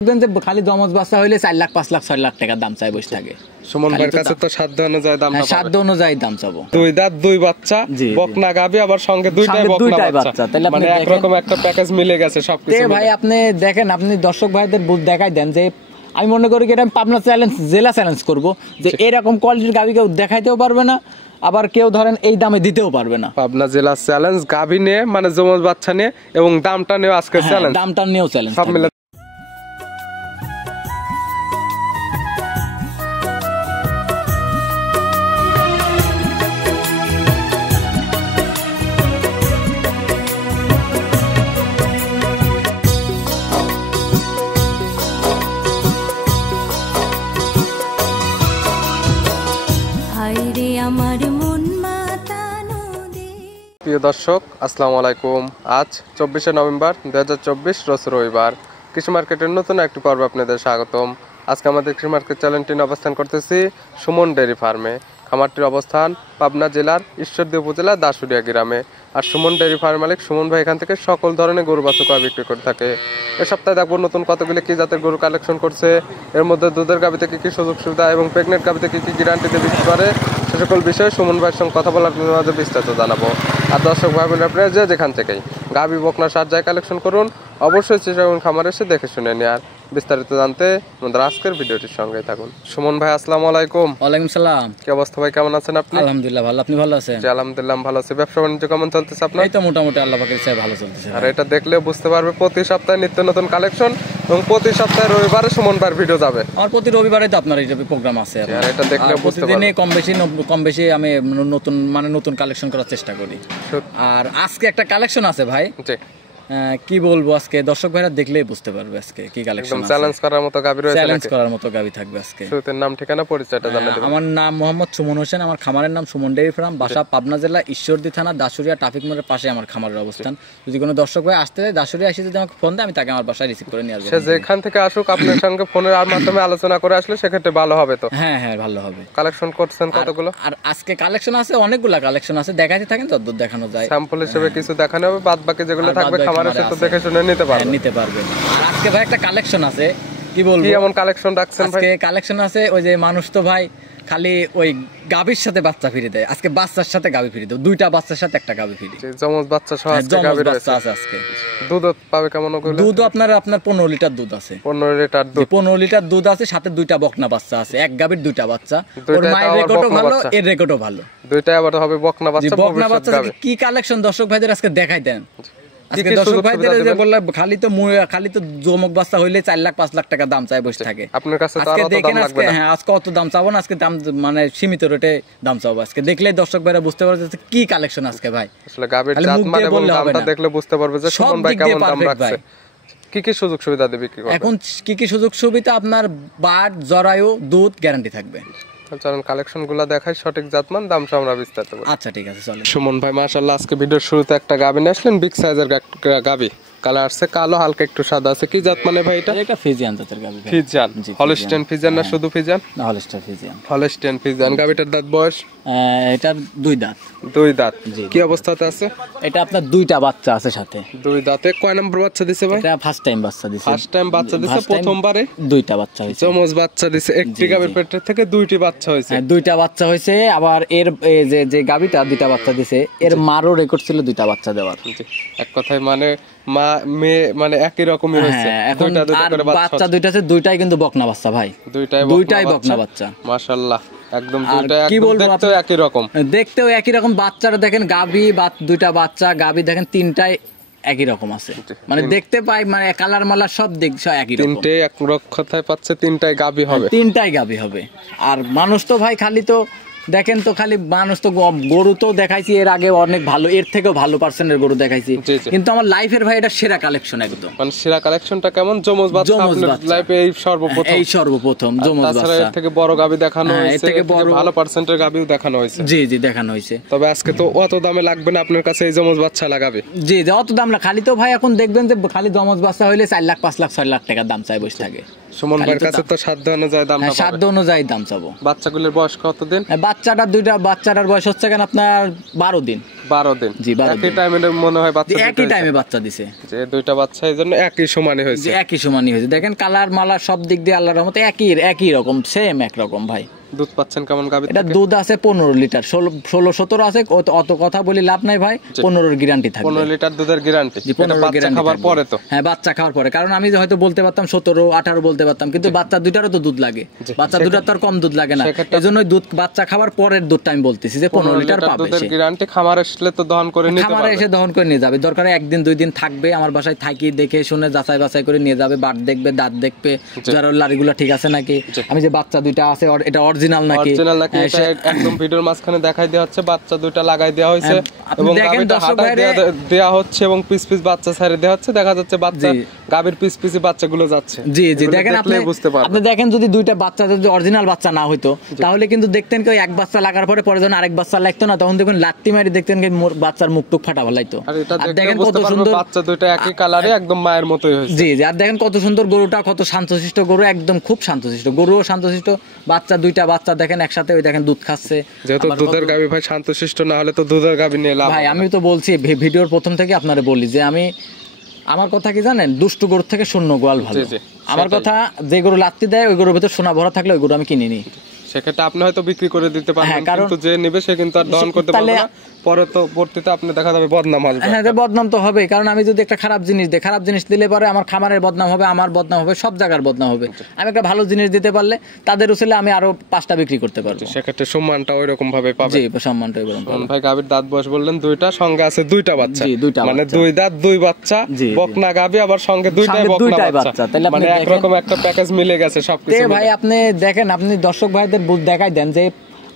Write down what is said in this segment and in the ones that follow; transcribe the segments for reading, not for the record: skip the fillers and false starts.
দেখবেন যে খালি জমজ বাচ্চা হইলে 4 লাখ 5 লাখ 6 লাখ টাকা দাম চাই বসে থাকে। সুমন ভাইয়ের কাছে তো সাধ্য অনুযায়ী দাম পাবে। সাধ্য অনুযায়ী দাম চাবো। দুই দাঁত দুই বাচ্চা বকনা গাবি আবার সঙ্গে দুইটাই বকনা বাচ্চা, তাহলে মানে একরকম একটা প্যাকেজ মিলে গেছে সবকিছু। ভাই আপনি দেখেন, আপনি দর্শক ভাইদের দেখাই দেন যে আমি মনে করি এটা পাবনা চ্যালেঞ্জ, জেলা চ্যালেঞ্জ করব যে এরকম কোয়ালিটির গাবি কেউ দেখাইতেও পারবে না, আবার কেউ ধরেন এই দামে দিতেও পারবে না। পাবনা জেলা চ্যালেঞ্জ গাবি নিয়ে, মানে জমজ বাচ্চা নিয়ে এবং দামটা নিয়ে আজকে চ্যালেঞ্জ, দামটা নিয়েও চ্যালেঞ্জ সব মিলে। প্রিয় দর্শক আসসালামু আলাইকুম। আজ 24শে নভেম্বর 2024 রোজ রবিবার। কৃষি মার্কেটের নতুন একটি পর্ব আপনাদের স্বাগতম। আজকে আমাদের কৃষি মার্কেট চ্যানেলটি অবস্থান করতেছি সুমন ডেয়ারি ফার্মে। খামারটির অবস্থান পাবনা জেলার ঈশ্বরদী উপজেলার দাসুরিয়া গ্রামে। আর সুমন ডেয়ারি ফার্ম মালিক সুমন ভাই এখান থেকে সকল ধরনের গরু বাছুর বিক্রি করে থাকে। এ সপ্তাহে দেখবো নতুন কতগুলি কি জাতের গরু কালেকশন করছে, এর মধ্যে দুধের গাভী থেকে কি সুযোগ সুবিধা এবং প্রেগনেন্ট গাভী থেকে কি গ্যারান্টিতে বিক্রি করে, সে সকল বিষয়ে সুমন ভাইয়ের সঙ্গে কথা বলার মাঝে বিস্তারিত জানাবো। আর দর্শক ভাই বোনেরা আপনারা যে যেখান থেকেই গাভী বকনা সার যায় কালেকশন করুন, অবশ্যই চেষ্টা করুন খামারে এসে দেখে শুনে নেওয়ার। বিস্তারিত জানতে আমাদের আজকের ভিডিওটির সঙ্গেই থাকুন। সুমন ভাই আসসালামু আলাইকুম। ওয়ালাইকুম সালাম। কি অবস্থা ভাই, কেমন আছেন আপনি? আলহামদুলিল্লাহ ভালো, আপনি ভালো আছেন? জি আলহামদুলিল্লাহ ভালো আছি। ব্যবসা বাণিজ্য কেমন চলতেছে আপনার? এই তো মোটামুটি আল্লাহ পাকের ইচ্ছায় ভালো চলতেছে। আর এটা দেখলে বুঝতে পারবে প্রতি সপ্তাহে নিত্য নতুন কালেকশন এবং প্রতি সপ্তাহে রবিবারে সুমন ভাইয়ের ভিডিও যাবে। আর প্রতি রবিবারে তো আপনার এই প্রোগ্রাম আছে। আর এটা দেখলে বুঝতে পারবে কম বেশি আমি নতুন কালেকশন করার চেষ্টা করি। আর আজকে একটা কালেকশন আছে ভাই, কি বলবো, আজকে দর্শক ভাইরা দেখলেই বুঝতে পারবে আজকে কি কালেকশন আছে। চ্যালেঞ্জ করার মতো গাবি রয়েছে, চ্যালেঞ্জ করার মতো গাবি থাকবে আজকে। শুরুতে নাম ঠিকানা পরিচয়টা জানিয়ে দিবেন। আমার নাম মোহাম্মদ সুমন হোসেন, আমার খামারের নাম সুমন ডেয়ারি ফার্ম, বাসা পাবনা জেলা ঈশ্বরদী থানা দাসুরিয়া ট্রাফিক মোড়ের পাশে আমার খামারের অবস্থান। যদি কোনো দর্শক ভাই আসতে চায় দাসুরিয়া এসে যদি আমাকে ফোন দেয়, আমি তাকে আমার বাসায় রিসিভ করে নিয়ে আসবো। সে যেখান থেকে আসুক আপনার সঙ্গে ফোনের মাধ্যমে আলোচনা করে আসলে সেক্ষেত্রে ভালো হবে। তো হ্যাঁ হ্যাঁ ভালো হবে। কালেকশন করছেন কতগুলো? আর আজকে কালেকশন আছে অনেকগুলা কালেকশন আছে, দেখাতে থাকেন যতদূর দেখানো যায়। স্যাম্পল হিসেবে কিছু দেখানো হবে, বাদ বাকি যেগুলো থাকবে খামারে সে তো দেখে শুনে নিতে পারবে। আর আজকে ভাই একটা কালেকশন আছে, কি বলবো, কি এমন কালেকশন রাখছেন ভাই? আজকে কালেকশন আছে ওই যে মানুষ তো ভাই খালি ওই গাভীর সাথে বাচ্চা ফ্রি দেয়, আজকে বাচ্চার সাথে গাভী ফ্রি দেয়, দুইটা বাচ্চার সাথে একটা গাভী ফ্রি। জমজ বাচ্চা সহ আজকে গাভী রয়েছে। আজকে দুধ পাবে কেমন? দুধ আপনার 15 লিটার দুধ আছে। 15 লিটার দুধ, 15 লিটার দুধ আছে, সাথে দুইটা বকনা বাচ্চা আছে, এক গাভীর দুইটা বাচ্চা। ওর মায়ের রেকর্ডও ভালো, এর রেকর্ডও ভালো, দুইটাই আবার হবে বকনা বাচ্চা। বকনা বাচ্চা কি কালেকশন দর্শক ভাইদের আজকে দেখাই দেন। আজকে দর্শক ভাইদের যে বললাম খালি তো জমক বাচ্চা হইলে 4 লাখ 5 লাখ টাকা দাম চাই বসে থাকে। আপনার কাছে তো আজকে অত দাম দেখেন লাগবে না। হ্যাঁ আজকে অত দাম চাবো না, আজকে দাম মানে সীমিত রেটে দাম চাবো। আজকে দেখলে দর্শক ভাইরা বুঝতে পারবে যে কি কালেকশন আজকে ভাই। আসলে গাবের জাত মানে এবং দামটা দেখলে বুঝতে পারবে যে সুমন ভাই কেমন দাম রাখছে। কি কি সুযোগ সুবিধা দেবে কি করবে? এখন কি কি সুযোগ সুবিধা, আপনার বাট জরায়ু দুধ গ্যারান্টি থাকবে। চলুন কালেকশন গুলা দেখাই, সঠিক জাতমান দাম আমরা বিস্তারিত বলি। আচ্ছা ঠিক আছে চলেন। সুমন ভাই মাশাআল্লাহ আজকে ভিডিওর শুরুতে একটা গাবি নিয়ে আসলেন, বিগ সাইজের গাবি, কালার আছে কালো, হালকা একটু সাদা আছে। কি জাত মানে ভাই এটা? এটা ফিজিয়ান জাতের গাবি। ফিজিয়ান, হলস্টেইন ফিজিয়ান না শুধু ফিজিয়ান? না হলস্টেইন ফিজিয়ান। Holstein Friesian. গাবিটার দাঁত বয়স? এটার দুই দাঁত। দুই দাঁত। কি অবস্থাতে আছে? এটা আপনার দুইটা বাচ্চা আছে সাথে। দুই দাঁতে কয় নম্বর বাচ্চা দিছে ভাই? এটা ফার্স্ট টাইম বাচ্চা দিছে। ফার্স্ট টাইম বাচ্চা দিছে, প্রথমবারে দুইটা বাচ্চা হইছে। জমজ বাচ্চা দিছে, একটি গাবির পেট থেকে দুইটি বাচ্চা হইছে। হ্যাঁ দুইটা বাচ্চা হইছে। আবার এর যে গাবিটা দুইটা বাচ্চা দিছে, এর মারও রেকর্ড ছিল দুইটা বাচ্চা দেওয়ার। এক কথায় মানে মা মেয়ে মানে একই রকমই হইছে। এখন বাচ্চা দুইটা আছে, দুইটাই কিন্তু বকনা বাচ্চা ভাই, দুইটাই বকনা বাচ্চা। মাশাআল্লাহ একদম দুইটা দেখতেও একই রকম, দেখতেও একই রকম। বাচ্চারা দেখেন গাবি দুইটা বাচ্চা, গাবি দেখেন তিনটাই একই রকম আছে, মানে দেখতে পাই মানে কালার মালার সব দিক একই রকম। তিনটাই এক কথায় পাচ্ছে তিনটাই গাবি হবে, তিনটাই গাবি হবে। আর মানুষ তো ভাই খালি তো দেখেন তো খালি মানুষ তো গরু তো দেখাইছি এর আগে অনেক ভালো, এর থেকেও ভালো পার্সেন্টের গরু দেখাইছি, কিন্তু আমার লাইফের ভাই এটা সেরা কালেকশন একদম। মানে সেরা কালেকশনটা কেমন? জমজ বাচ্চা আপনার লাইফে এই সর্বপ্রথম জমজ বাচ্চা। এর থেকে বড় গাবি দেখানো হয়েছে, এর থেকে ভালো পার্সেন্টের গাবিও দেখানো হয়েছে। জি জি দেখানো হয়েছে। তবে আজকে তো অত দামে লাগবে না আপনার কাছে এই জমজ বাচ্চা লাগাবে। জি অত দাম না, খালি তো ভাই এখন দেখবেন যে খালি জমজ বাচ্চা হইলে 4 লাখ 5 লাখ 6 লাখ টাকা দাম চাই বসে থাকে। সুমন ভাইয়ের কাছে তো সাধ্য অনুযায়ী দাম পাবে। সাধ্য অনুযায়ী দাম চাবো। বাচ্চাগুলোর বয়স কতদিন? বাচ্চাটার বয়স হচ্ছে কেন আপনার 12 দিন। 12 দিন। জি 12 একই টাইমে মনে হয় বাচ্চা একই টাইমে বাচ্চা দিছে, যে দুইটা বাচ্চা এইজন্য একই সমানই হয়েছে। একই সমানই হয়েছে। দেখেন কালার মালার সব দিক দিয়ে আল্লাহর রহমতে একই রকম, সেম এক রকম ভাই। দুধ পাচ্ছেন কেমন গাভী? এটা দুধ আছে 15 লিটার, 16-17 আছে, অত কথা বলি লাভ নাই ভাই। 15 গ্যারান্টি থাকবে, 15 লিটার দুধের গ্যারান্টি। এটা বাচ্চা খাবার পরে তো? হ্যাঁ বাচ্চা খাওয়ার পরে, কারণ আমি হয়তো বলতে পারতাম 17-18 বলতে পারতাম, কিন্তু বাচ্চা দুইটারও তো দুধ লাগে, বাচ্চা দুটার তো আর কম দুধ লাগে না, এজন্যই দুধ বাচ্চা খাবার পরের দুধটা আমি বলতেছি যে 15 লিটার পাবে দুধের গ্যারান্টি। খামার আসলে তো দহন করে নিতে পারবে, খামারে এসে দহন করে নিয়ে যাবে, দরকার 1 দিন 2 দিন থাকবে আমার বাসায়, থাকি দেখে শুনে যাচাই বাছাই করে নিয়ে যাবে, বাট দেখবে, দাঁত দেখবে, যার লারিগুলো ঠিক আছে নাকি, আমি যে বাচ্চা দুইটা আছে এটা অরিজিনাল নাকি। একদম ভিডিওর মাঝখানে দেখাই দেওয়া হচ্ছে, বাচ্চা দুইটা লাগাই দেওয়া হয়েছে এবং গাভীটা হাঁটায় দেওয়া হচ্ছে এবং পিস পিস বাচ্চা ছেড়ে দেওয়া হচ্ছে, দেখা যাচ্ছে বাচ্চা গাভীর পিস পিসে বাচ্চাগুলো যাচ্ছে। জি দেখেন আপনি দেখেন, যদি দুইটা বাচ্চা যদি অরিজিনাল বাচ্চা না হইতো তাহলে কিন্তু দেখতেন কি এক বাচ্চা লাগার পরে যখন আরেক বাচ্চা লাগতো না, তখন দেখবেন লাত্তি মারি দেখতেন কি বাচ্চার মুখ টুক ফাটা ফেলাইতো। আর দেখেন কত সুন্দর বাচ্চা দুইটা একই কালারে, একদম মায়ের মতোই হয়েছে। জি আর দেখেন কত সুন্দর গরুটা, কত শান্তশিষ্ট গরু, একদম খুব শান্তশিষ্ট গরুও শান্তশিষ্ট, বাচ্চা দুইটা বাচ্চা দেখেন একসাথে, ওই দেখেন দুধ খাচ্ছে। যেহেতু দুধের গাভী ভাই, শান্তশিষ্ট না হলে তো দুধের গাভী নিয়ে লাভ ভাই। আমি তো বলছি ভিডিওর প্রথম থেকে আপনারে বলি যে আমার কথা কি জানেন, দুষ্ট গরু থেকে শূন্য গোয়াল ভালো। আমার কথা, যে গরু লাত্তি দেয় ওই গরুর ভিতর সোনা ভরা থাকলে ওই গরু আমি কিনি নি। সেক্ষেত্রে আপনি হয়তো বিক্রি করে দিতে পারবেন, কিন্তু যে নেবে সে কিন্তু আর দহন করতে পারবে না, পরে তো পরবর্তীতে আপনি দেখা যাবে বদনাম হবে। হ্যাঁ বদনাম তো হবে, কারণ আমি যদি একটা খারাপ জিনিস দিই, খারাপ জিনিস দিলে পরে আমার খামারের বদনাম হবে, আমার বদনাম হবে, সব জায়গার বদনাম হবে। আমি একটা ভালো জিনিস দিতে পারলে তাদের উসিলে আমি আরো 5টা বিক্রি করতে পারবো, সেক্ষেত্রে সম্মানটা ওই রকম ভাবে পাবে। জি সম্মানটা ওই রকম পাবে। ভাই গাভীর দাঁত বয়স বললেন দুইটা, সঙ্গে আছে দুইটা বাচ্চা, জি দুইটা, মানে 2 দাঁত 2 বাচ্চা, বকনা গাভী আবার সঙ্গে দুইটাই বকনা বাচ্চা, মানে একরকম একটা প্যাকেজ মিলে গেছে সবকিছু। ভাই আপনি দেখেন, আপনি দর্শক ভাইদের দেখাই দেন যে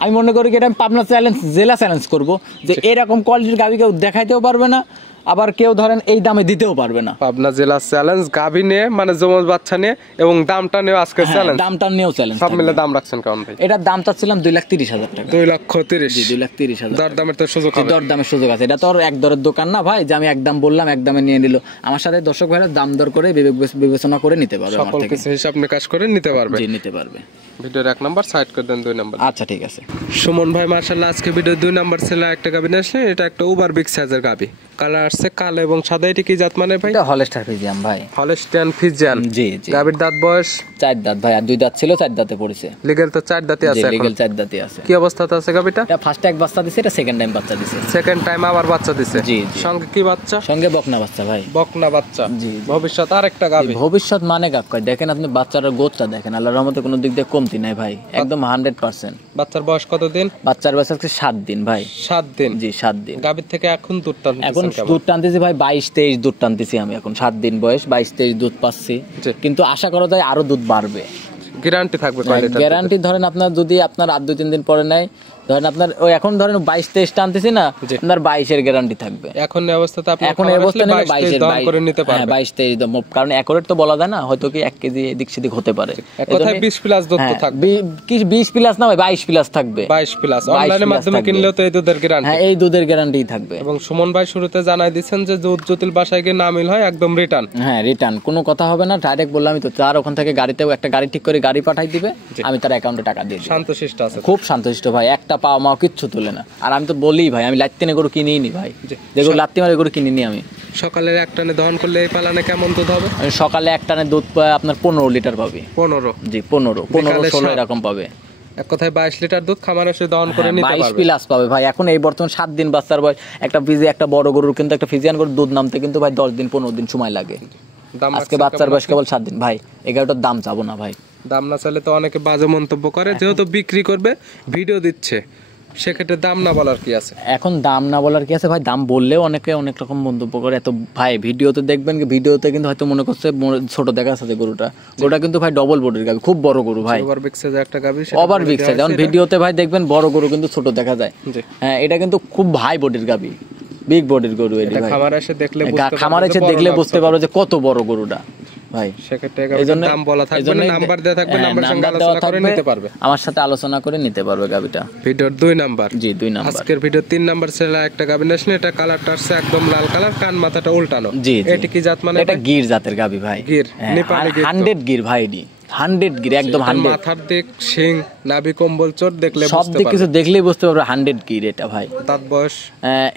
আমি মনে করি এটা পাবনা চ্যালেঞ্জ, জেলা চ্যালেঞ্জ করবো যে এরকম কোয়ালিটির গাভী কেউ দেখাইতেও পারবে না, আবার কেউ ধরেন এই দামে দিতেও পারবে না। পাবনা জেলা চ্যালেঞ্জ গাভী নিয়ে, মানে যমজ বাচ্চা নিয়ে এবং দামটা নিয়ে আজকে চ্যালেঞ্জ, দামটা নিয়েও চ্যালেঞ্জ, সব মিলে দাম রাখছেন কেমন ভাই? এটার দাম চাচ্ছিলাম 2,30,000 টাকা। 2,30,000? জি 2,30,000। দরদামের তো সুযোগ আছে? দরদামের সুযোগ আছে, এটা তো আর এক দরের দোকান না ভাই যে আমি একদম বললাম একদমে নিয়ে নিল। আমার সাথে দর্শক ভাইরা দাম দর করে বিবেচনা করে নিতে পারবে, সকল কিছু হিসাব নিকাশ করে নিতে পারবে। জি নিতে পারবে। ভিডিওর 1 নাম্বার সাইড করে দেন, 2 নাম্বার। আচ্ছা ঠিক আছে। সুমন ভাই মাশাআল্লাহ আজকে ভিডিও 2 নাম্বার ছেলে একটা গাভী নিয়ে আসলেন, এটা একটা ওভার বিগ সাইজের গাভী, কালার আসছে কালো এবং সাদা। এটা কি জাত মানে ভাই? এটা হলস্টাইন ফ্রিজিয়ান ভাই। Holstein Friesian. জি গাভীর দাঁত বয়স 4 দাঁত ভাই, আর 2 দাঁত ছিল, 4 দাঁতে পড়েছে। লিগ্যাল তো 4 দাঁতই আছে এখন? লিগ্যাল 4 দাঁতই আছে। কি অবস্থাতে আছে গাভীটা? এটা ফার্স্ট এক বাচ্চা দিছে, এটা সেকেন্ড টাইম বাচ্চা দিছে। সেকেন্ড টাইম আবার বাচ্চা দিছে? জি। সঙ্গে কি বাচ্চা? সঙ্গে বকনা বাচ্চা ভাই। বকনা বাচ্চা। জি। ভবিষ্যৎ আরেকটা গাভী? ভবিষ্যৎ মানে গাব কয়, দেখেন আপনি বাচ্চার গোছটা দেখেন, আল্লাহর রহমতে কোনো দিক দিয়ে কমতি নাই ভাই, একদম 100%। বাচ্চার বয়স কত দিন? বাচ্চার বয়স আজকে 7 দিন ভাই। 7 দিন? জি 7 দিন। গাভীর থেকে এখন দুধ টানতেছেন? এখন দুধ টানতেছি ভাই 22-23 দুধ টানতেছি আমি এখন, 7 দিন বয়স, 22-23 দুধ পাচ্ছি, কিন্তু আশা করা যায় আরো দুধ বাড়বে। গ্যারান্টি থাকবে? গ্যারান্টি ধরেন আপনার যদি আপনার 2-3 দিন পরে নেয়, ধরেন আপনার ওই এখন ধরেন 22-23 টানতেছি না, আপনার 22-এর গ্যারান্টি থাকবে। এখন এই অবস্থাতে আপনি এখন এই অবস্থা নিলে 22-এর দাম করে নিতে পারবেন। হ্যাঁ 22-23 দাম, কারণ অ্যাকুরেট তো বলা যায় না, হয়তো কি 1 কেজি এদিক সেদিক হতে পারে। এক কথায় 20 প্লাস দুধ তো থাকবে। কি 20 প্লাস না ভাই, 22 প্লাস থাকবে। 22 প্লাস অনলাইনের মাধ্যমে কিনলেও তো এই দুধের গ্যারান্টি? হ্যাঁ এই দুধের গ্যারান্টি থাকবে। এবং সুমন ভাই শুরুতে জানাই দিয়েছেন যে দুধ জটিল বাসায় গিয়ে না মিল হয় একদম রিটার্ন। হ্যাঁ রিটার্ন, কোনো কথা হবে না, ডাইরেক্ট বললামই তো, তার ওখান থেকে গাড়িতেও একটা গাড়ি ঠিক করে গাড়ি পাঠাই দিবে, আমি তার অ্যাকাউন্টে টাকা দিয়ে দিই। শান্তশিষ্ট আছে? খুব শান্তশিষ্ট ভাই, একটা পাও মাও কিচ্ছু তুলে না। আর আমি তো বলি ভাই, আমি লাত্তিনে গরু কিনিই নি ভাই, যেগুলো লাত্তি মারে গরু কিনিনি আমি। সকালের এক টানে দহন করলে এই পালানে কেমন দুধ হবে? আমি সকালে এক টানে দুধ পাই আপনার 15 লিটার পাবে। 15? জি 15-16 এরকম পাবে। এক কথায় 22 লিটার দুধ খামারে এসে দহন করে নিতে পারবে। 22 প্লাস পাবে ভাই। এখন এই বর্তমান 7 দিন বাচ্চার বয়স, একটা ফিজি একটা বড় গরুর কিন্তু একটা ফিজিয়ান গরুর দুধ নামতে কিন্তু ভাই 10 দিন 15 দিন সময় লাগে। আজকে বাচ্চার বয়স কেবল 7 দিন ভাই, 11টার দাম চাবো না ভাই। দাম না চাইলে তো অনেকে বাজে মন্তব্য করে, যেহেতু বিক্রি করবে ভিডিও দিচ্ছে, সেক্ষেত্রে দাম না বলার কি আছে? এখন দাম না বলার কি আছে ভাই, দাম বললেও অনেকে অনেক রকম মন্তব্য করে। এত ভাই ভিডিওতে দেখবেন, ভিডিওতে কিন্তু হয়তো মনে করছে ছোট দেখা আছে গরুটা কিন্তু ভাই ডবল বডির গাবি, খুব বড় গরু ভাই, ওভার বিগ সাইজ একটা গাবি, ওভার বিগ সাইজ। যেমন ভিডিওতে ভাই দেখবেন বড় গরু কিন্তু ছোট দেখা যায়, হ্যাঁ এটা কিন্তু খুব হাই বডির গাবি, বিগ বডির গরু। এটা খামারে এসে দেখলে বুঝতে পারবে যে কত বড় গরুটা ভাই। সেক্ষেত্রে দাম বলা থাকবে না, নাম্বার দেয়া থাকবে, নাম্বারের সঙ্গে আলোচনা করে নিতে পারবে, আমার সাথে আলোচনা করে নিতে পারবে গাবিটা। ভিডিওর 2 নাম্বার? জি 2 নাম্বার। আজকের ভিডিও 3 নাম্বার ছেলে একটা গাবি নেছেন, এটা কালারটা আছে একদম লাল কালার, কান মাথাটা উল্টানো। জি এটা কি জাত মানে? এটা গির জাতের গাবি ভাই, গির নেপালি গির, 100 গির ভাই, 100 গির একদম 100। মাথার দিক শিং নাভি কম্বল চোট দেখলে সব বুঝতে দিক পারবে। কিছু দেখলেই বুঝতে পারবে 100 গির এটা ভাই। দাঁত বয়স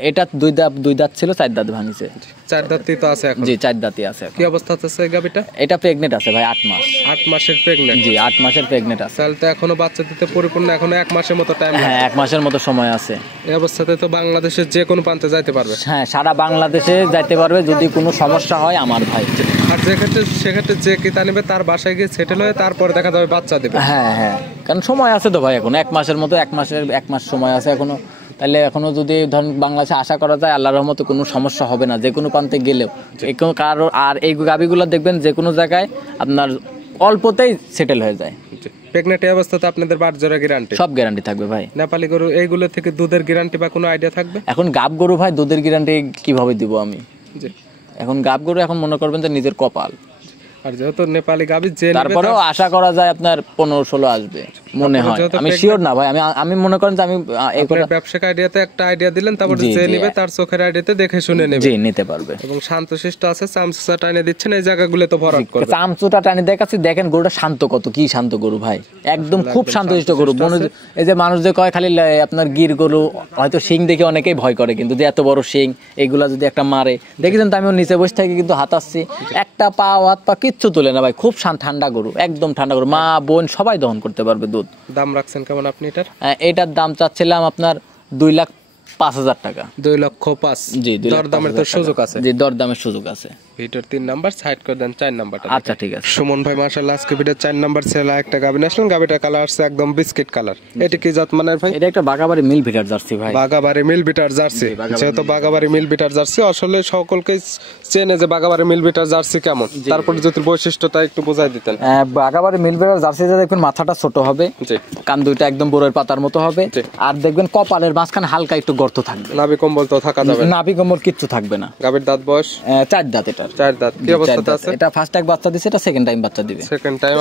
এটা দুই দাঁত ছিল, 4 দাঁত ভাঙিছে। 4 দাঁতই তো আছে এখন। জি 4 দাঁতই আছে এখন। কি অবস্থা আছে এই গাবিটা? এটা প্রেগনেন্ট আছে ভাই, 8 মাস। 8 মাসের প্রেগন্যান্ট? জি 8 মাসের প্রেগনেন্ট আছে। তাহলে তো এখনো বাচ্চা দিতে পরিপূর্ণ, এখনো 1 মাসের মতো টাইম। হ্যাঁ 1 মাসের মতো সময় আছে। এই অবস্থাতে তো বাংলাদেশের যে কোনো প্রান্তে যাইতে পারবে। হ্যাঁ সারা বাংলাদেশে যাইতে পারবে যদি কোনো সমস্যা হয় আমার ভাই। আর সেক্ষেত্রে যে কিতা নেবে তার বাসায় গিয়ে সেটেল হয়ে তারপরে দেখা যাবে বাচ্চা দেবে। হ্যাঁ কারণ সময় আছে তো ভাই, এখন 1 মাসের মতো, 1 মাস সময় আছে এখনো। তাহলে এখনো যদি ধরুন বাংলাদেশে আশা করা যায় আল্লাহর রহমতে কোনো সমস্যা হবে না যে কোনো প্রান্তে গেলেও। কারো আর এই গাবিগুলো দেখবেন যে কোনো জায়গায় আপনার অল্পতেই সেটেল হয়ে যায়। প্রেগনেন্ট অবস্থাতে আপনাদের বাট জোড়া গ্যারান্টি? সব গ্যারান্টি থাকবে ভাই। নেপালি গরু এইগুলো থেকে দুধের গ্যারান্টি বা কোনো আইডিয়া থাকবে? এখন গাব গরু ভাই দুধের গ্যারান্টি কিভাবে দিব আমি? জি এখন গাব গরু এখন মনে করবেন যে নিজের কপাল। আর যেহেতু নেপালি গাবি যে তারপরেও আশা করা যায় আপনার 15-16 আসবে মনে হয়, আমি শিওর না ভাই। আমি মনে করেন যে আমি ব্যবসায়িক আইডিয়াতে একটা আইডিয়া দিলেন, তারপর যে নেবে তার চোখের আইডিয়াতে দেখে শুনে নেবে। জি নিতে পারবে। এবং শান্তশিষ্ট আছে, চামচুটা টাইনে দিচ্ছেন এই জায়গাগুলো তো ভরাট করবে। চামচুটা টাইনে দেখাচ্ছি, দেখেন গরুটা শান্ত কত, কি শান্ত গরু ভাই, একদম খুব শান্তশিষ্ট গরু। এই যে মানুষ যে কয় খালি আপনার গির গরু, হয়তো শিং দেখে অনেকেই ভয় করে, কিন্তু যে এত বড় শিং এইগুলা যদি একটা মারে, দেখেছেন তো আমি নিচে বসে থেকে কিন্তু হাতাচ্ছি, একটা পা হাত পা কিচ্ছু তোলে না ভাই, খুব ঠান্ডা গরু, একদম ঠান্ডা গরু, মা বোন সবাই দহন করতে পারবে দুধ। দাম রাখছেন কেমন আপনি এটার? এটার দাম চাচ্ছিলাম আপনার 2,05,000 টাকা। 2,05,000? জি দরদামের তো সুযোগ আছে? জি দরদামের সুযোগ আছে। ভিডিওর 3 নাম্বার সাইড করে দেন, 4 নাম্বারটা। আচ্ছা ঠিক আছে। সুমন ভাই মাশাআল্লাহ আজকে ভিডিও 4 নাম্বার ছেলে একটা গাবি আসলেন, গাবিটার কালার আসছে একদম বিস্কিট কালার। এটা কি জাত মানের ভাই? এটা একটা বাগাবাড়ি মিল বিটার জার্সি ভাই। বাগাবাড়ি মিল বিটার জার্সি? যেহেতু বাগাবাড়ি মিল বিটার জার্সি, আসলে সকলকে চেনে যে বাগাবাড়ি মিল বিটার জার্সি কেমন, তারপরে যদি বৈশিষ্ট্যটা একটু বোঝাই দিতেন। বাগাবাড়ি মিল বিটার জার্সিতে দেখবেন মাথাটা ছোট হবে, কান দুইটা একদম বড়ের পাতার মতো হবে, আর দেখবেন কপালের মাঝখানে হালকা একটু গর্ত থাকবে। নাভি কম্বল তো থাকা যাবে? নাভি কম্বল কিচ্ছু থাকবে না। গাবির দাঁত বয়স? 4 দাঁত। এটা 4 দাঁত। কি অবস্থাতে আছে? এটা ফার্স্ট টাইম বাচ্চা দিছে, এটা সেকেন্ড টাইম বাচ্চা দিবে। Second time?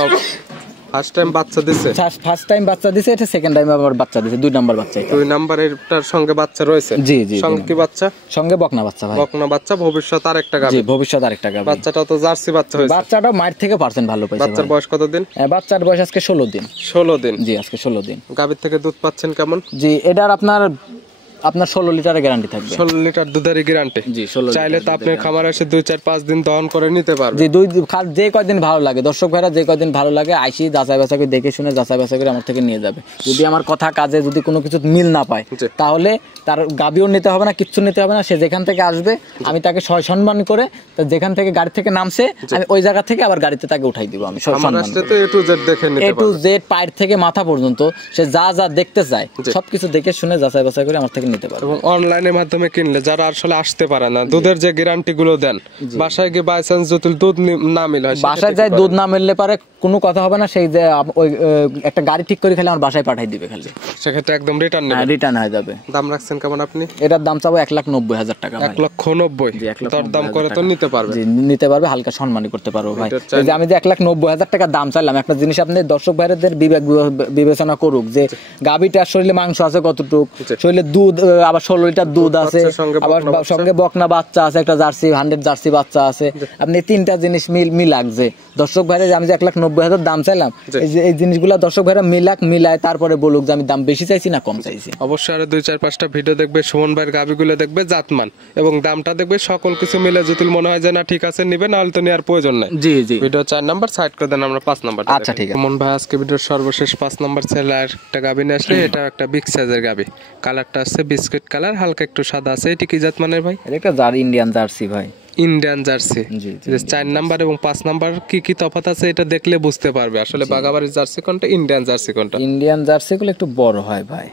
ফার্স্ট টাইম বাচ্চা দিছে? ফার্স্ট টাইম বাচ্চা দিছে, এটা সেকেন্ড টাইম আবার বাচ্চা দিছে, 2 নাম্বার বাচ্চা। 2 নাম্বারেরটার সঙ্গে বাচ্চা রয়েছে? জি জি। সঙ্গে কি বাচ্চা? সঙ্গে বকনা বাচ্চা ভাই। বকনা বাচ্চা, ভবিষ্যৎ আরেকটা গাবি? জি ভবিষ্যৎ আরেকটা গাবি। বাচ্চাটা তো জার্সি বাচ্চা হয়েছে? বাচ্চাটা মায়ের থেকে পার্সেন্ট ভালো পাইছে। বাচ্চার বয়স কত দিন? বাচ্চার বয়স আজকে 16 দিন। 16 দিন? জি আজকে 16 দিন। গাবির থেকে দুধ পাচ্ছেন কেমন? জি এটার আপনার 16 লিটারের গ্যারান্টি থাকবে। 16 লিটার দুধের গ্যারান্টি? জি 16। চাইলে তো আপনি খামারে এসে 2-4-5 দিন দহন করে নিতে পারবেন? জি যে কয়দিন ভালো লাগে, দর্শক ভাইরা যে কয়দিন ভালো লাগে আইসি যাচাই বাছাই করে দেখে শুনে যাচাই বাছাই করে আমার থেকে নিয়ে যাবে। যদি আমার কথা কাজে যদি কোনো কিছু মিল না পায়, তাহলে তার গাবিও নিতে হবে না, কিচ্ছু নিতে হবে না। সে যেখান থেকে আসবে আমি তাকে সম্মান করে, যেখান থেকে গাড়ি থেকে নামছে আমি ওই জায়গা থেকে আবার গাড়িতে তাকে উঠাই দিব। আমি সম্মান করে A to Z দেখে নিতে পারবো, A to Z পায়ের থেকে মাথা পর্যন্ত সে যা যা দেখতে চায় সবকিছু দেখে শুনে যাচাই বাছাই করে আমার থেকে নিতে পারবে। এবং অনলাইনের মাধ্যমে কিনলে যারা আসলে আসতে পারে না, দুধের যে গ্যারান্টি গুলো দেন, বাসায় গিয়ে বাই চান্স যদি দুধ না মিলে, বাসায় যায় দুধ না মিললে পারে কোনো কথা হবে না, সেই যে ওই একটা গাড়ি ঠিক করে খালি আমার বাসায় পাঠাই দিবে, খালি সেক্ষেত্রে একদম রিটার্ন হয়ে যাবে। দাম রাখছেন কেমন আপনি? এটার দাম চাবো 1,90,000 টাকা। 1,90,000? দরদাম করে তো নিতে পারবে? নিতে পারবে, হালকা সম্মানই করতে পারবো ভাই। এই যে আমি যে 1,90,000 টাকা দাম চাইলাম, একটা জিনিস আপনি দর্শক ভাইদের বিবেচনা করুক যে গাবিটার শরীরে মাংস আছে কতটুক, শরীরে দুধ আবার 16 লিটার দুধ আছে, আবার সঙ্গে বকনা বাচ্চা আছে, একটা জার্সি 100 জার্সি বাচ্চা আছে। আপনি 3টা জিনিস মিলাক, যে দর্শক ভাইরা যে আমি যে 1,90,000 দাম চাইলাম, এই জিনিসগুলো দর্শক ভাইরা মিলায় তারপরে বলুক যে আমি দাম বেশি চাইছি না কম চাইছি। অবশ্যই আরো 2-4-5টা ভিডিও দেখবে, সুমন ভাইয়ের গাবিগুলো দেখবে, জাতমান এবং দামটা দেখবে, সকল কিছু মিলে যদি মনে হয় যে না ঠিক আছে নিবে, নাহলে তো নেওয়ার প্রয়োজন নাই। জি জি। ভিডিও 4 নাম্বার সাইড করে দেন, আমরা 5 নাম্বার। আচ্ছা ঠিক আছে। সুমন ভাই আজকে ভিডিওর সর্বশেষ 5 নাম্বার ছেলে একটা গাবি নিয়ে আসলে, এটা একটা বিগ সাইজের গাবি, কালারটা আছে বিস্কিট কালার, হালকা একটু সাদা আছে। এটি কি জাত মানের ভাই? এটা একটা ইন্ডিয়ান জার্সি ভাই। Indian jersey? 4 নাম্বার এবং 5 নাম্বার কি তফাৎ আছে এটা দেখলে বুঝতে পারবে আসলে বাগাবাড়ির জার্সি কোনটা, ইন্ডিয়ান জার্সি কোনটা। ইন্ডিয়ান জার্সি গুলো একটু বড় হয় ভাই,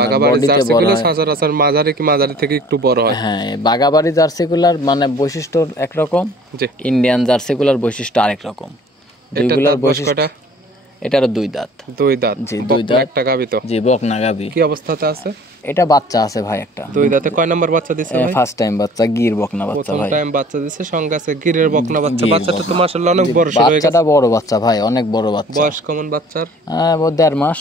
বাগাবাড়ির জার্সি গুলো সচরাচর মাঝারি থেকে একটু বড় হয়। হ্যাঁ বাগাবাড়ি জার্সি গুলার মানে বৈশিষ্ট্য একরকম, ইন্ডিয়ান জার্সি গুলার বৈশিষ্ট্য আরেক রকম। দুইগুলার বৈশিষ্ট্য, এটারও 2 দাঁত। 2 দাঁত? জি 2 দাঁত। একটা গাবি তো? জি বকনা গাবি। কি অবস্থাতে আছে এটা? বাচ্চা আছে ভাই একটা। 2 দাঁতে কয় নাম্বার বাচ্চা দিছে ভাই? ফার্স্ট টাইম বাচ্চা, গির বকনা বাচ্চা ভাই। প্রথম টাইম বাচ্চা দিছে, সঙ্গে আছে গিরের বকনা বাচ্চা। বাচ্চাটা তো মাশাআল্লাহ অনেক বড় হয়ে গেছে। বাচ্চাটা বড় বাচ্চা ভাই, অনেক বড় বাচ্চা। বয়স কেমন বাচ্চার? 1.5 মাস।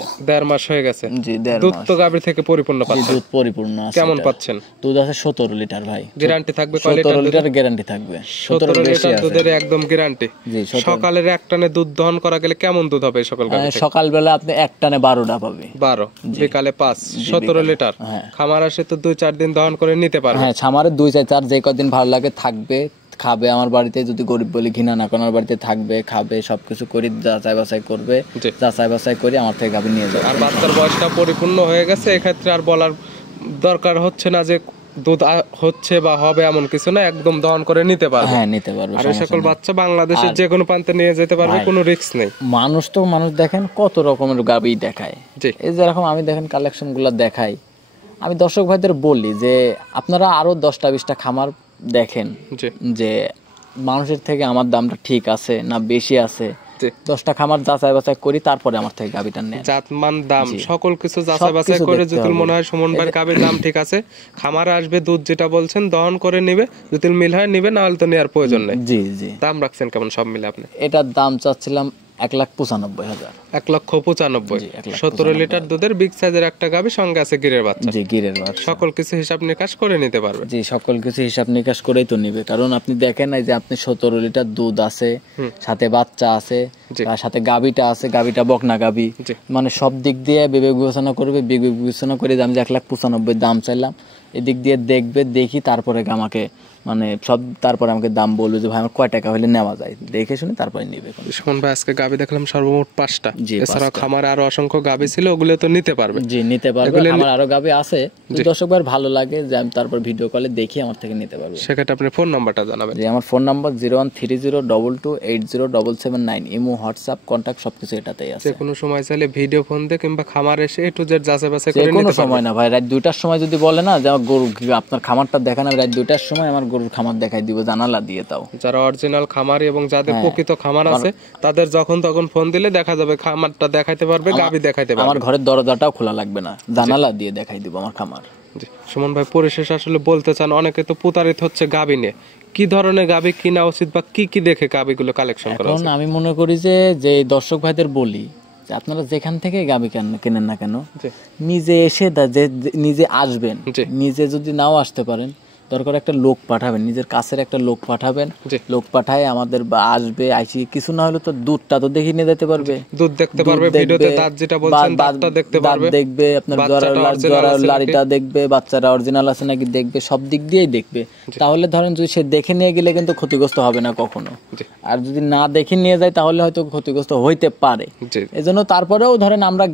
1.5 মাস হয়ে গেছে। জি 1.5 দুধ মাস। তো গাভীর থেকে পরিপূর্ণ জি, পাচ্ছেন। দুধ পরিপূর্ণ আছে। কেমন এটার। পাচ্ছেন? দুধ আছে 17 লিটার ভাই। গ্যারান্টি থাকবে কয় লিটার? 17 লিটার গ্যারান্টি থাকবে। 17 বেশি লিটার আছে। দুধের একদম গ্যারান্টি। জি 17। সকালের এক টানে দুধ দহন করা গেলে কেমন দুধ হবে এই সকল গাভী থেকে? সকালবেলা আপনি এক টানে 12টা পাবে। 12, বিকালে 5, 17 লিটার। হ্যাঁ। খামার আসে তো 2-4 দিন দহন করে নিতে পারবে। হ্যাঁ, খামারে 2-4 যে কদিন ভালো লাগে থাকবে, খাবে আমার বাড়িতে, যদি গরিব বলি ঘৃণা না করার বাড়িতে থাকবে, খাবে, সবকিছু করি, যাচাই বাছাই করবে, জি। যাচাই বাছাই করে আমার থেকে গাভী নিয়ে যাবে। আর বাচ্চার বয়সটা পরিপূর্ণ হয়ে গেছে, এক্ষেত্রে আর বলার দরকার হচ্ছে না যে দুধ হচ্ছে বা হবে এমন কিছু না, একদম দহন করে নিতে পারবে। হ্যাঁ নিতে পারবে। আর এই সকল বাচ্চা বাংলাদেশের যে কোনো প্রান্তে নিয়ে যেতে পারবে, কোনো রিস্ক নেই। মানুষ দেখেন কত রকমের গাভী দেখায়। জি। এই যেরকম আমি দেখেন কালেকশন গুলা দেখাই, আমি দর্শক ভাইদের বলি যে আপনারা আরো 10টা-20টা খামার দেখেন, জি যে মানুষের থেকে আমার দামটা ঠিক আছে না বেশি আছে। জি। 10টা খামার যাচাই বাছাই করি, তারপরে আমার থেকে গাভীটা নেন। জাতমান দাম সকল কিছু যাচাই বাছাই করে যদি মনে হয় সুমন ভাইয়ের গাভীর দাম ঠিক আছে, খামারে আসবে, দুধ যেটা বলছেন দহন করে নিবে, যদি মিল হয় নিবে, না হলে তো নেওয়ার প্রয়োজন নেই। জি জি। দাম রাখছেন কেমন সব মিলে আপনি? এটার দাম চাচ্ছিলাম 1,95,000। 1,95,000। জি, 1,95,000 17 লিটার দুধের বিগ সাইজের একটা গাভী, সঙ্গে আছে গিরের বাচ্চা। জি গিরের বাচ্চা। সকল কিছু হিসাব নিকাশ করে নিতে পারবে। জি সকল কিছু হিসাব নিকাশ করেই তো নিবে, কারণ আপনি দেখেন এই যে আপনি 17 লিটার দুধ আছে, সাথে বাচ্চা আছে, জি। তার সাথে গাভীটা আছে, গাভীটা বকনা গাভী, জি। মানে সব দিক দিয়ে বিবেক বিবেচনা করবে, বিবেক বিবেচনা করে আমি যে 1,95,000 দাম চাইলাম, এদিক দিয়ে দেখবে, দেখি তারপরে আমাকে মানে সব, তারপরে আমাকে দাম বলবে যে ভাই আমার কয় টাকা হলে নেওয়া যায়, দেখে শুনে তারপরে নিবে। সুমন ভাই আজকে গাভী দেখলাম সর্বমোট 5টা। জি, এছাড়া খামারে আরো অসংখ্য গাভী ছিল, ওগুলো তো নিতে পারবে। জি নিতে পারবে। আমার আরো গাভী আছে, যদি দর্শক ভাইয়ের ভালো লাগে যে আমি তারপর ভিডিও কলে দেখি আমার থেকে নিতে পারবে। সেক্ষেত্রে আপনি ফোন নাম্বারটা জানাবেন। যে আমার phone number 013022807779, imo, WhatsApp, contact সবকিছু এটাতেই আছে। যে কোনো সময় চাইলে ভিডিও ফোন দিয়ে কিংবা খামার এসে A to Z যাচাই বাছাই যে করে কোনো নিতে পারবে। সময় না ভাই, রাত 2টার সময় যদি বলে না যে আমার গরু আপনার খামারটা দেখান, আমি রাত 2টার সময় আমার গরুর খামার দেখাই দিব, জানালা দিয়ে তাও। যারা অরিজিনাল খামারি এবং যাদের প্রকৃত খামার আছে, তাদের যখন তখন ফোন দিলে দেখা যাবে, খামারটা দেখাইতে পারবে, গাভী দেখাইতে পারবে। আমার ঘরের দরজাটাও খোলা লাগবে না, জানালা দিয়ে দেখাই দিব আমার খামার। জি। সুমন ভাই পরিশেষে আসলে বলতে চান, অনেকে তো প্রতারিত হচ্ছে গাভী নিয়ে, কি ধরনের গাভী কিনা উচিত বা কি কি দেখে গাভীগুলো কালেকশন করা এখন উচিত? আমি মনে করি যে দর্শক ভাইদের বলি যে আপনারা যেখান থেকে গাভী কেনেন না কেন, জি। নিজে এসে নিজে আসবেন। জি। নিজে যদি নাও আসতে পারেন, দরকার একটা লোক পাঠাবেন, নিজের কাছের একটা লোক পাঠাবেন, জি। লোক পাঠায় আমাদের আসবে, আইসি কিছু না হলে তো দুধটা তো দেখে নিয়ে যেতে পারবে, দুধ দেখতে পারবে, ভিডিওতে দাঁত যেটা বলছেন দাঁতটা দেখতে পারবে, দেখবে আপনার লাড়িটা দেখবে, বাচ্চারা অরিজিনাল আছে নাকি দেখবে, সব দিক দিয়েই দেখবে। তাহলে ধরেন যদি সে দেখে নিয়ে গেলে কিন্তু ক্ষতিগ্রস্ত হবে না কখনো, জি। আর যদি না দেখে নিয়ে যায় তাহলে হয়তো ক্ষতিগ্রস্ত হইতে পারে। জি। এজন্য তারপরেও ধরেন আমরা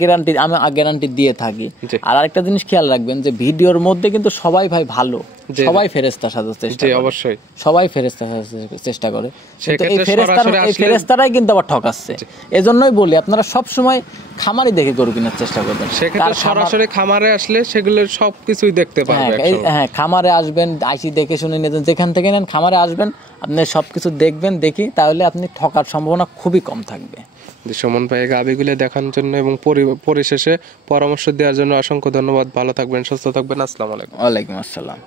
গ্যারান্টি দিয়ে থাকি। জি। আর আরেকটা জিনিস খেয়াল রাখবেন যে ভিডিওর মধ্যে কিন্তু সবাই ভাই ভালো, সবাই ফেরেশতা সাজার চেষ্টা জি করে, অবশ্যই সবাই ফেরেশতা সাজার চেষ্টা করে, কিন্তু এই সেক্ষেত্রে ফেরেশতারাই কিন্তু আবার ঠকাচ্ছে। এজন্যই বলি আপনারা সব সময় খামারি দেখে গরু কেনার চেষ্টা করবেন। সেক্ষেত্রে সরাসরি খামারে আসলে সেগুলোর সবকিছুই দেখতে পারবে। হ্যাঁ খামারে আসবেন, আইসি দেখে শুনে নিতেন, যেখান থেকে নেন খামারে আসবেন, আপনি সবকিছু দেখবেন, দেখি তাহলে আপনি ঠকার সম্ভাবনা খুবই কম থাকবে। সুমন ভাই গাভীগুলো দেখানোর জন্য এবং পরিশেষে পরামর্শ দেওয়ার জন্য অসংখ্য ধন্যবাদ। ভালো থাকবেন, সুস্থ থাকবেন। আসসালামু আলাইকুম। ওয়ালাইকুম আসসালাম।